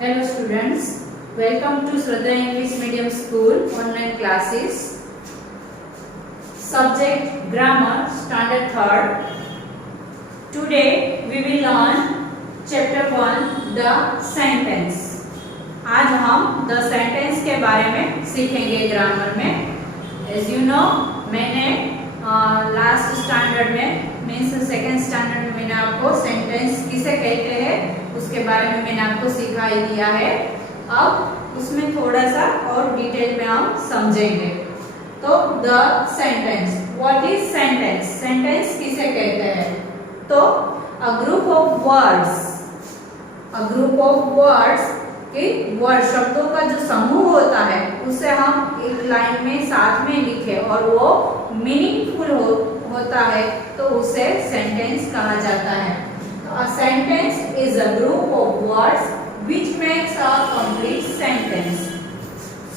Hello students, welcome to Shraddha English Medium School online classes. Subject Grammar Standard 3rd. Today we will learn Chapter 1 The Sentence. आज हम The Sentence के बारे में सीखेंगे grammar में. As you know, मैंने last standard में means second standard में मैंने आपको सेंटेंस किसे कहते हैं उसके बारे में मैंने आपको सिखाई दिया है. अब उसमें थोड़ा सा और डिटेल में हम समझेंगे. तो the sentence, what is sentence? Sentence किसे कहते हैं? तो अ ग्रुप ऑफ वर्ड्स कि वर्ड शब्दों का जो समूह होता है उसे हम एक लाइन में साथ में लिखे और वो मीनिंगफुल होता है तो उसे सेंटेंस कहा जाता है. तो a sentence is a group of words which makes a complete sentence.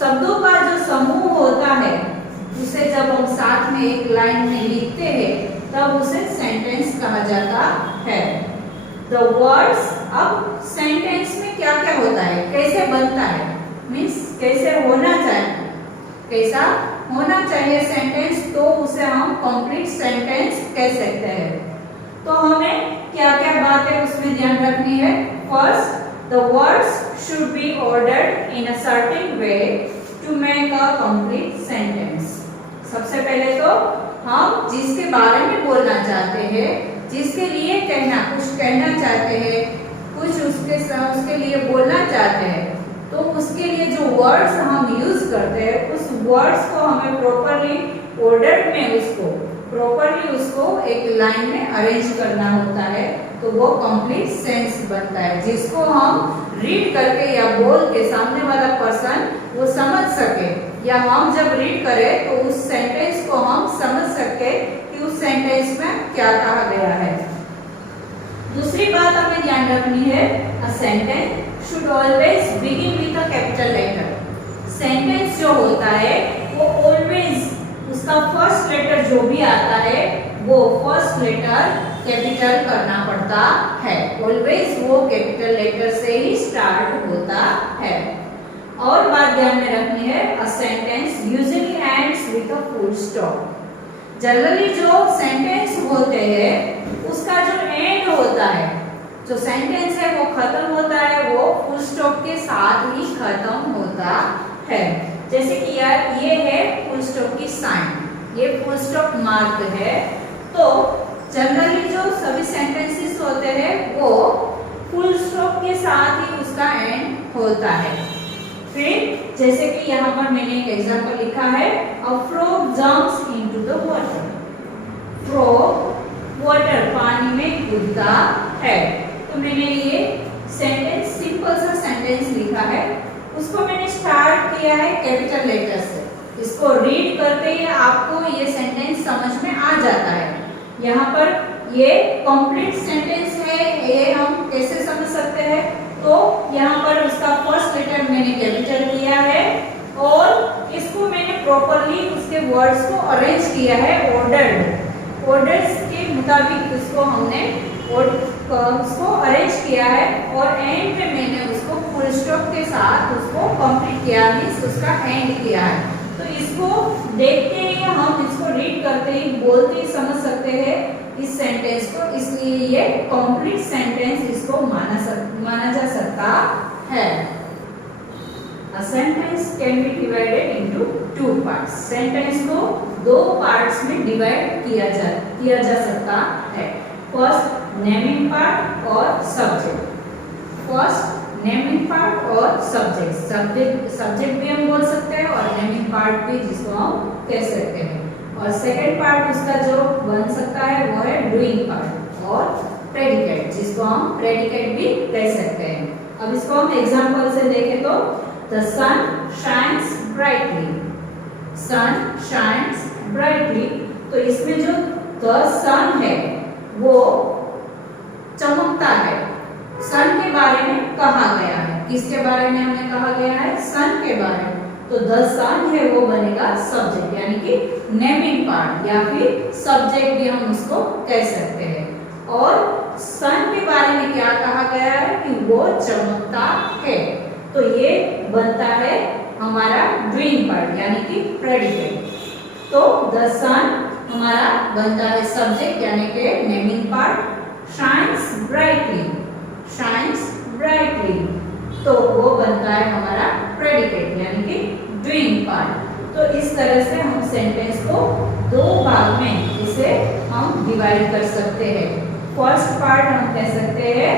शब्दों का जो समूह होता है उसे जब हम साथ में एक लाइन में लिखते हैं तब उसे सेंटेंस कहा जाता है. द वर्ड्स, अब सेंटेंस में क्या क्या होता है, कैसे बनता है, मीन्स कैसे होना चाहिए, कैसा होना चाहिए सेंटेंस, तो उसे हम कंप्लीट सेंटेंस कह सकते हैं. तो हमें क्या क्या बातें उसमें ध्यान रखनी है. First, the words should be ordered in a certain way to make a complete sentence. सबसे पहले तो हम जिसके बारे में बोलना चाहते हैं, जिसके लिए कुछ कहना चाहते हैं, कुछ उसके लिए बोलना चाहते हैं, तो उसके लिए जो वर्ड्स हम यूज करते हैं उस वर्ड्स को हमें प्रॉपर्ली ऑर्डर में उसको एक लाइन में अरेंज करना होता है. तो वो कंप्लीट सेंस बनता है जिसको हम रीड करके या बोल के सामने वाला पर्सन वो समझ सके, या हम जब रीड करें तो उस सेंटेंस को हम समझ सके कि उस सेंटेंस में क्या कहा गया है. दूसरी बात हमें ध्यान रखनी है, a sentence should always begin with a capital letter. Sentence जो होता है वो ऑलवेज उसका फर्स्ट लेटर जो भी आता है वो फर्स्ट लेटर कैपिटल करना पड़ता है. ऑलवेज वो कैपिटल लेटर से ही स्टार्ट होता है. और बात ध्यान में रखनी है, a sentence usually ends with a full stop. Generally जो सेंटेंस होते हैं उसका जो एंड होता है, जो सेंटेंस है वो खत्म होता है, वो फुल स्टॉप के साथ ही खत्म होता है. जैसे कि यार ये है फुल स्टॉप की साइन, ये फुल स्टॉप मार्क है. तो जनरली जो सभी सेंटेंसेस होते हैं वो फुल स्टॉप के साथ ही उसका एंड होता है. फिर जैसे कि यहाँ पर मैंने एक एग्जांपल लिखा है, a frog jumps into the water. Frog water, पानी में कूदता है. तो मैंने ये सेंटेंस सिंपल सा सेंटेंस लिखा है, उसको मैंने स्टार्ट किया है कैपिटल लेटर से. इसको रीड करते ही आपको ये सेंटेंस समझ में आ जाता है. यहाँ पर ये कंप्लीट सेंटेंस है, ये हम कैसे समझ सकते हैं, तो यहाँ पर उसका फर्स्ट लेटर मैंने कैपिटल किया है और इसको मैंने प्रॉपर्ली उसके वर्ड्स को अरेंज किया है ऑर्डर्स के मुताबिक उसको हमने उसको अरेंज किया है. और एंड में मैंने उसको फुल स्टॉप के साथ उसको कंप्लीट किया, मीन्स उसका एंड किया है. तो इसको देखते ही हम इसको रीड करते ही बोलते ही समझ सकते हैं इस सेंटेंस को, इसलिए ये कंप्लीट सेंटेंस इसको माना जा सकता है. A sentence can be divided into two parts. Sentence को दो पार्ट्स में डिवाइड किया जा सकता है. फर्स्ट नेमिंग पार्ट और सब्जेक्ट. फर्स्ट नेमिंग पार्ट और सब्जेक्ट भी हम बोल सकते हैं और नेमिंग पार्ट भी जिसको हम कह सकते हैं. और सेकंड पार्ट उसका जो बन सकता है वो है डूइंग पार्ट और प्रेडिकेट, जिसको हम प्रेडिकेट भी कह सकते हैं. अब इसको हम एग्जांपल से देखें तो the sun shines brightly. Sun shines brightly, तो इसमें जो द सन है वो चमकता है. सन के बारे में कहा गया है, किसके बारे में हमें कहा गया है, सन के बारे में. तो द सन है वो बनेगा सब्जेक्ट, यानी कि नेमिंग पार्ट या फिर सब्जेक्ट भी हम उसको कह सकते हैं. और सन के बारे में क्या कहा गया है कि वो चमकता है, तो ये बनता है हमारा डूइंग पार्ट यानी कि प्रेडिकेट। तो द सन हमारा बनता है सब्जेक्ट यानी कि naming part. Shines brightly, shines brightly, तो वो बनता है हमारा प्रेडिकेट यानी कि डूइंग पार्ट। तो इस तरह से हम सेंटेंस को दो भाग में इसे हम डिवाइड कर सकते हैं। फर्स्ट पार्ट हम कह सकते हैं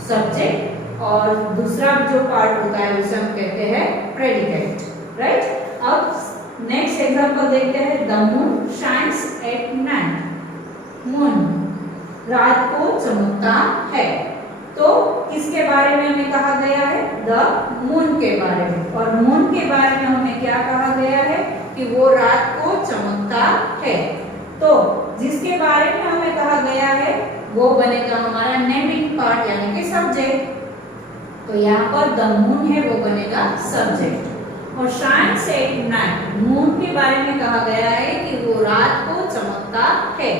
सब्जेक्ट और दूसरा जो पार्ट होता है उसे हम कहते हैं प्रेडिकेट, राइट। अब नेक्स्ट एग्जांपल देखते हैं। The moon shines at night, moon रात को चमकता है, तो किसके बारे में हमें कहा गया है? द मून के बारे में। और मून के बारे में हमें क्या कहा गया है कि वो रात को चमकता है, तो जिसके बारे में हमें कहा गया है वो बनेगा हमारा नेमिंग पार्ट यानी कि सब्जेक्ट। तो यहाँ पर द मून है वो बनेगा सब्जेक्ट। और शाइन्स एट नाइट, मून के बारे में कहा गया है कि वो रात को चमकता है,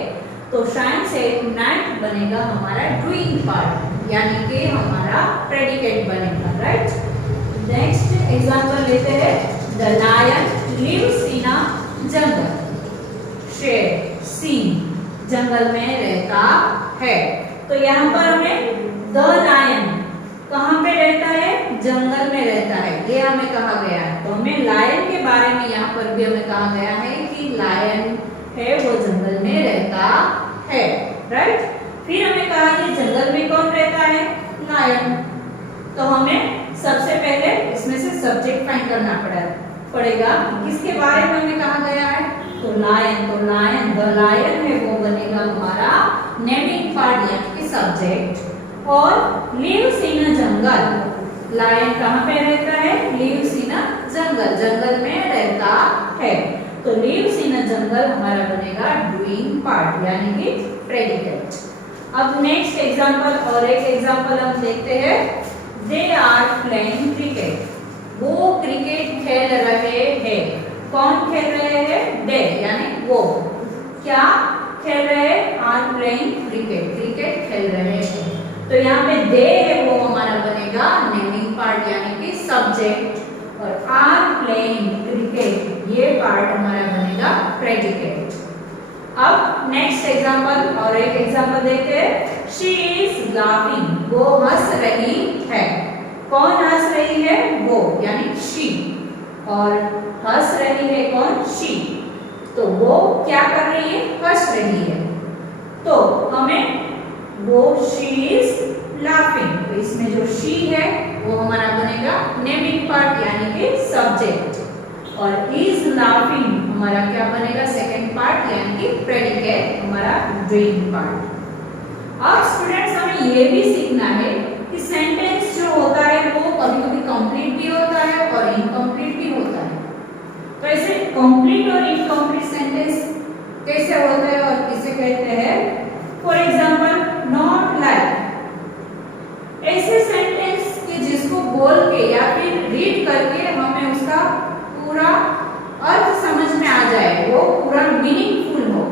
तो शाइन्स एट नाइट बनेगा हमारा डूइंग पार्ट यानी कि हमारा प्रेडिकेट बनेगा, राइट। नेक्स्ट एग्जांपल लेते हैं। द लायन लिव्स इन अ जंगल, शेर सिंह जंगल में रहता है, तो यहाँ पर हमें द लायन कहाँ पे रहता है? जंगल में रहता है, ये हमें कहा गया है। तो हमें लायन के बारे में यहाँ पर भी हमें कहा गया है कि लायन है वो जंगल में रहता है, राइट। फिर हमें कहा कि जंगल में कौन रहता है? लायन। तो हमें सबसे पहले इसमें से सब्जेक्ट फाइंड करना पड़ेगा किसके बारे में हमें कहा गया है? तो लायन। तो लायन, द लायन है वो बनेगा हमारा नेमिंग पार्ट यानी कि सब्जेक्ट। और lives in a jungle, lion कहाँ पे रहता है? लिव्स इन अ जंगल, जंगल में रहता है, तो लिव्स इन अ जंगल हमारा बनेगा डूइंग पार्ट यानी कि प्रेडिकेट। अब नेक्स्ट एग्जांपल और एक एग्जांपल हम देखते हैं। दे आर प्लेइंग क्रिकेट, वो क्रिकेट खेल रहे हैं। कौन खेल रहे हैं? दे यानी वो। क्या खेल रहे हैं? आर प्लेइंग क्रिकेट, क्रिकेट खेल रहे हैं। तो यहाँ पे दे है वो हमारा बनेगा नेमिंग पार्ट यानी कि सब्जेक्ट। और आर प्लेइंग क्रिकेट ये पार्ट हमारा बनेगा प्रेडिकेट। अब नेक्स्ट एग्जांपल और एक एग्जांपल देखते हैं। शी इज लाफिंग, वो हंस रही है। कौन हंस रही है? वो यानी शी। और हंस रही है कौन? शी। तो वो क्या कर रही है? हंस रही है। तो हमें वो शी इज लाफिंग, तो इसमें जो शी है वो हमारा बनेगा नेमिंग पार्ट यानी कि सब्जेक्ट। और इज लाफिंग हमारा क्या बनेगा? सेकंड पार्ट यानी कि प्रेडिकेट हमारा डूइंग पार्ट। अब स्टूडेंट्स हमें ये भी सीखना है कि सेंटेंस जो होता है वो कभी-कभी कंप्लीट भी होता है और इनकम्प्लीट भी होता है। तो ऐसे कंप्लीट और इनकम्प्लीट सेंटेंस कैसे होते हैं और किसे कहते हैं? फॉर एग्जांपल नॉट लाइक, ऐसे सेंटेंस के जिसको बोल के या फिर रीड करके हमें उसका पूरा अर्थ समझ में आ जाए, वो पूरा मीनिंगफुल हो,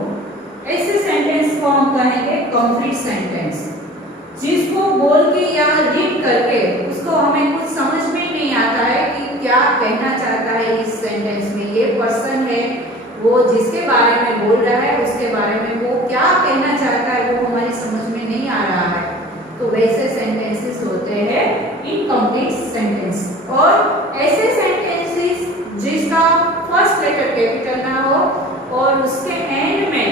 ऐसे सेंटेंस को हम कहेंगे कंप्लीट सेंटेंस। जिसको बोल के या रीड करके उसको हमें कुछ समझ में ही नहीं आता है कि क्या कहना चाहता है इस सेंटेंस में। ये पर्सन है, वो जिसके बारे में बोल रहा है उसके बारे में वो क्या कहना चाहता है वो हमारी समझ में नहीं आ रहा है, तो वैसे सेंटेंसेस होते हैं इनकम्प्लीट सेंटेंस। और ऐसे सेंटेंसेस जिसका फर्स्ट लेटर कैपिटल ना हो और उसके एंड में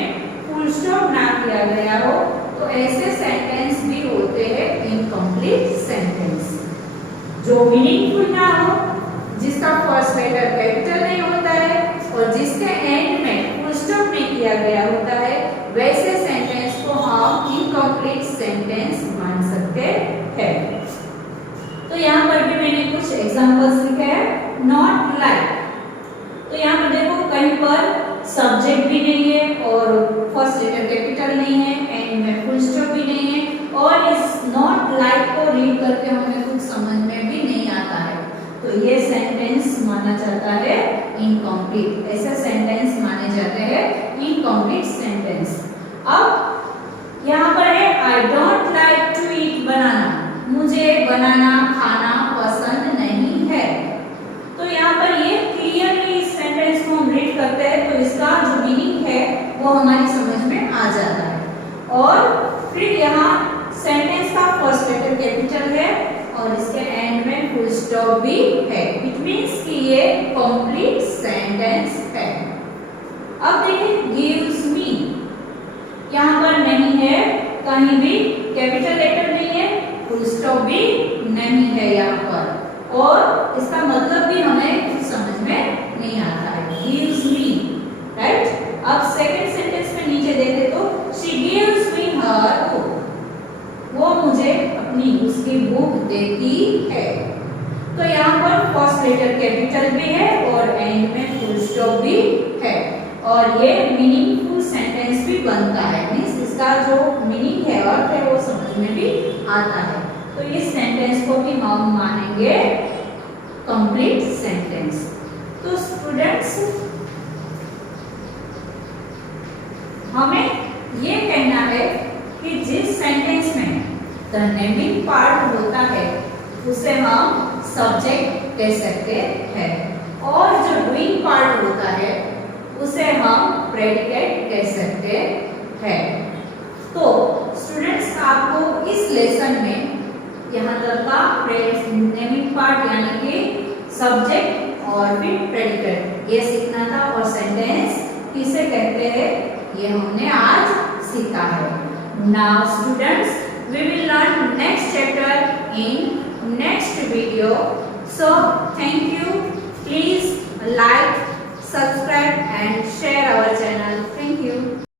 फुल स्टॉप ना किया गया हो, तो ऐसे सेंटेंस भी होते हैं इनकम्प्लीट सेंटेंस। जो मीनिंगफुल ना हो, जिसका फर्स्ट लेटर कैपिटल नहीं होता है और जिसके एंड में फुल स्टॉप नहीं किया गया होता है, वैसे सेंटेंस को हम इनकम्प्लीट सेंटेंस मान सकते हैं। तो यहाँ पर भी मैंने कुछ एग्जांपल्स लिखे हैं। नॉट लाइक, तो यहाँ पर देखो कहीं पर सब्जेक्ट भी नहीं है और फर्स्ट लेटर कैपिटल नहीं है, एंड में फुल स्टॉप भी नहीं है, और इस नॉट लाइक को रीड करके हमें कुछ समझ में भी नहीं आता है, तो ये सेंटेंस माना जाता है इनकम्प्लीट। ऐसे सेंटेंस माने जाते हैं इनकम्प्लीट सेंटेंस। अब यहाँ पर है आई डोंट स्टॉप भी है, इट मीन्स कि ये कंप्लीट सेंटेंस है। अब देखिए गिव्स मी, यहाँ पर नहीं है, कहीं भी कैपिटल लेटर नहीं है, फुल स्टॉप भी नहीं है यहाँ पर, और इसका मतलब भी हमें कुछ समझ में नहीं आता है। Gives me, right. अब सेकंड सेंटेंस में नीचे देखें तो she gives me her book, वो मुझे अपनी उसकी बुक देती है। तो यहाँ पर फर्स्ट लेटर कैपिटल भी है और एंड में फुल स्टॉप भी है, और ये मीनिंगफुल सेंटेंस भी बनता है, मींस इसका जो मीनिंग है अर्थ है वो समझ में भी आता है। तो इस सेंटेंस को भी हम मानेंगे कंप्लीट सेंटेंस। तो स्टूडेंट्स हमें ये कहना है कि जिस सेंटेंस में द नेमिंग पार्ट होता है उसे हम सब्जेक्ट कह सकते हैं, और जो डूइंग पार्ट होता है उसे हम प्रेडिकेट कह सकते हैं। तो स्टूडेंट्स आपको इस लेसन में यहाँ तक का नेमिंग पार्ट यानी कि सब्जेक्ट और फिर प्रेडिकेट ये सीखना था, और सेंटेंस किसे कहते हैं ये हमने आज सीखा है। Now students we will learn next chapter in next video. So thank you. Please like, subscribe and share our channel. Thank you.